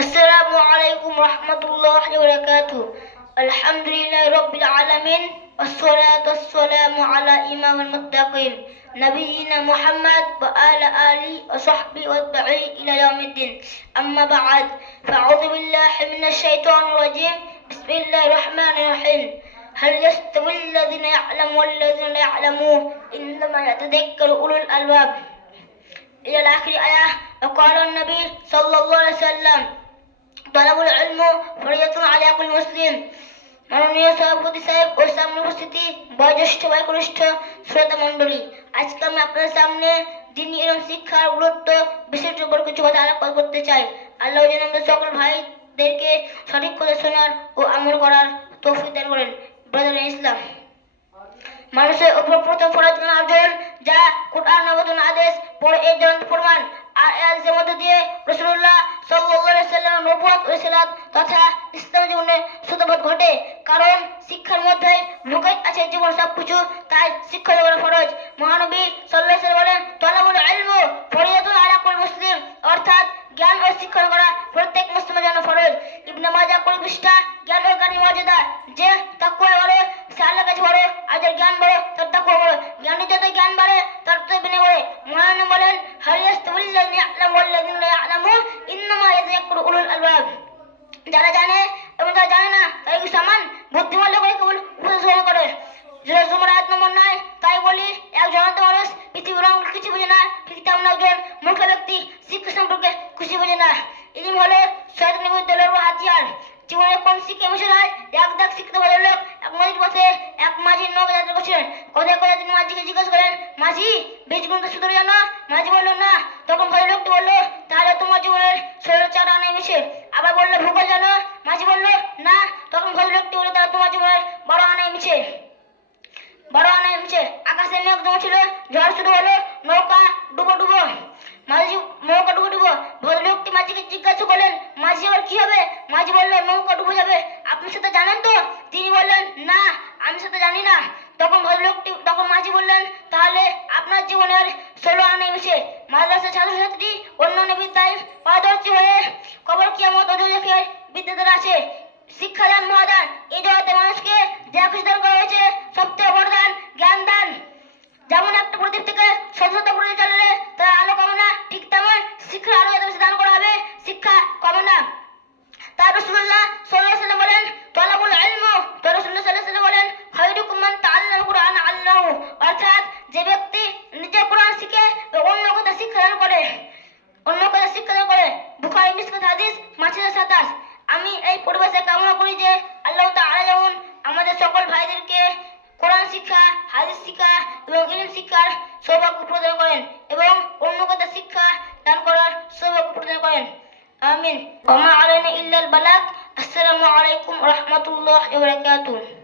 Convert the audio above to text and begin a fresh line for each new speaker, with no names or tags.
السلام عليكم ورحمة الله وبركاته. الحمد لله رب العالمين والصلاة والسلام على إمام المتقين نبينا محمد وآل آله وصحبه والدعي إلى يوم الدين. أما بعد فأعوذ بالله من الشيطان الرجيم. بسم الله الرحمن الرحيم. هل يستوي الذين يعلمون والذين لا يعلمون؟ إنما يتذكر أولو الألباب. إلى الآخر آية وقال النبي صلى الله عليه وسلم মাননীয় সভাপতি সাহেব ও সামনে উপস্থিতি, বয়োজ্যেষ্ঠ বয়কনিষ্ঠ শ্রোতা আজকে আমি আপনার সামনে দিন এবং শিক্ষার গুরুত্ব উপর কিছু কথা করতে চাই। আল্লাহ যেন সকল ভাইদেরকে সঠিক কথা শোনার ও আমল করার তৌফিক দান করেন। ব্রাদার ইসলাম মানুষের উপর প্রথম ফরজ অর্জন যা কোরআন নবতন আদেশ পরে এই প্রমাণ আদেশের মধ্যে দিয়ে রসুল্লাহ সাল্লামের নবুয়ত ও রিসালাত তথা ইসলাম জীবনে সুতপথ ঘটে। কারণ শিক্ষার মধ্যে লুকাই আছে জীবন সবকিছু, তাই শিক্ষা দেওয়ার ফরজ। মহানবী সাল্লাম বলেন তলাবুল ইলম ফরিয়াতুন আলা কুল মুসলিম। অর্থাৎ জ্ঞান ও শিক্ষা করা প্রত্যেক মুসলিমের জন্য ফরজ। ইবনে মাজাহ কুল পৃষ্ঠা জ্ঞান ও জ্ঞানী মর্যাদা। যে তাকওয়া বড় সে আল্লাহর কাছে বড় আর যার জ্ঞান বড় তার তাকওয়া বড় জ্ঞানী যত জ্ঞান বাড়ে তার তত বিনয় বাড়ে মহান বলেন হাল ইয়াস্তাউল্লাযিনা ইয়ালামু ওয়াল্লাযিনা লা ইয়ালামুন ইন্নামা ইয়াতাযাক্কারু যারা জানে এবং যারা জানে না কি সমান? বুদ্ধিমান লোকের কেবল উপদেশ করে। তাই বলি, এক মানুষ পৃথিবীর রঙ কিছু বোঝে না, ঠিক তেমন একজন মূর্খ ব্যক্তি শিক্ষা সম্পর্কে খুশি বোঝে না। ইলিম হলো শয়তানি বিদ্যালয়ের হাতিয়ার। জীবনে কোন শিক্ষা মিশন হয়, এক দাগ শিক্ষিত বদল লোক এক মাঝির পথে এক মাঝির নৌকা যাত্রা করছিলেন কথায় কথায় তিনি মাঝিকে জিজ্ঞাসা করেন, মাঝি বীজ গুণ সুন্দর জানো? মাঝি বলল, না। তখন ভয় লোকটি বলল, তাহলে তোমার জীবনের শরীর চারা নেই মিশে আবার বলল ভূগোল জানো মাঝি বলল না তখন ভয় লোকটি বলল তাহলে তোমার জীবনের বড় বড় আনাই মিছে আকাশে মেঘ জমেছিল ঝড় শুরু হলো, নৌকা ডুবো ডুবো। মাঝি নৌকা ডুবো ডুবো। ভদ্রলোকটি মাঝিকে জিজ্ঞাসা করলেন, মাঝি, আবার কি হবে? মাঝি বলল, নৌকা ডুবে যাবে। আপনি সেটা জানেন তো? তিনি বললেন, না, আমি সেটা জানি না। তখন ভদ্রলোকটি, তখন মাঝি বললেন, তাহলে আপনার জীবনের ষোলো আনে মিশে মাদ্রাসার ছাত্রছাত্রী অন্য অন্য বিদ্যায় পারদর্শী হয়ে কবর কিয়ামত অজয় বিদ্যাধর আছে। শিক্ষাদান মহাদান এই জগতে মানুষকে যা খুশি দান করা হয়েছে সবথেকে বড় দান, জ্ঞান দান। যেমন একটা প্রদীপ থেকে শত প্রদীপ জ্বালালে তার আলো কমে না, ঠিক তেমন শিক্ষার আলো যাতে দান করা হবে, শিক্ষা কমে না। তার রসুল্লাহ সাল্লাল্লাহু আলাইহি বলেন, তলাবুল ইলম। তার রসুল্লাহ সাল্লাল্লাহু আলাইহি বলেন খায়রুকুম মান তাআল্লামা কুরআন আল্লাহু। অর্থাৎ যে ব্যক্তি নিজে কোরআন শিখে অন্য কথা শিক্ষা দান করে, অন্য কথা শিক্ষা দান করে, বুখারী মিসকাত হাদিস মাসিদা সাতাশ আমি এই যে আল্লাহ তাআলা যেমন আমাদের সকল ভাইদেরকে কোরআন শিক্ষা, হাদিস শিক্ষা এবং ইলম শিক্ষার সৌভাগ্য প্রদান করেন এবং অন্য কথা শিক্ষা দান করার সৌভাগ্য প্রদান করেন। আমিন। ওমা আলাইনা ইল্লাল বালাক আসসালামু আলাইকুম রাহমাতুল্লাহি ওয়া বারাকাতুহু।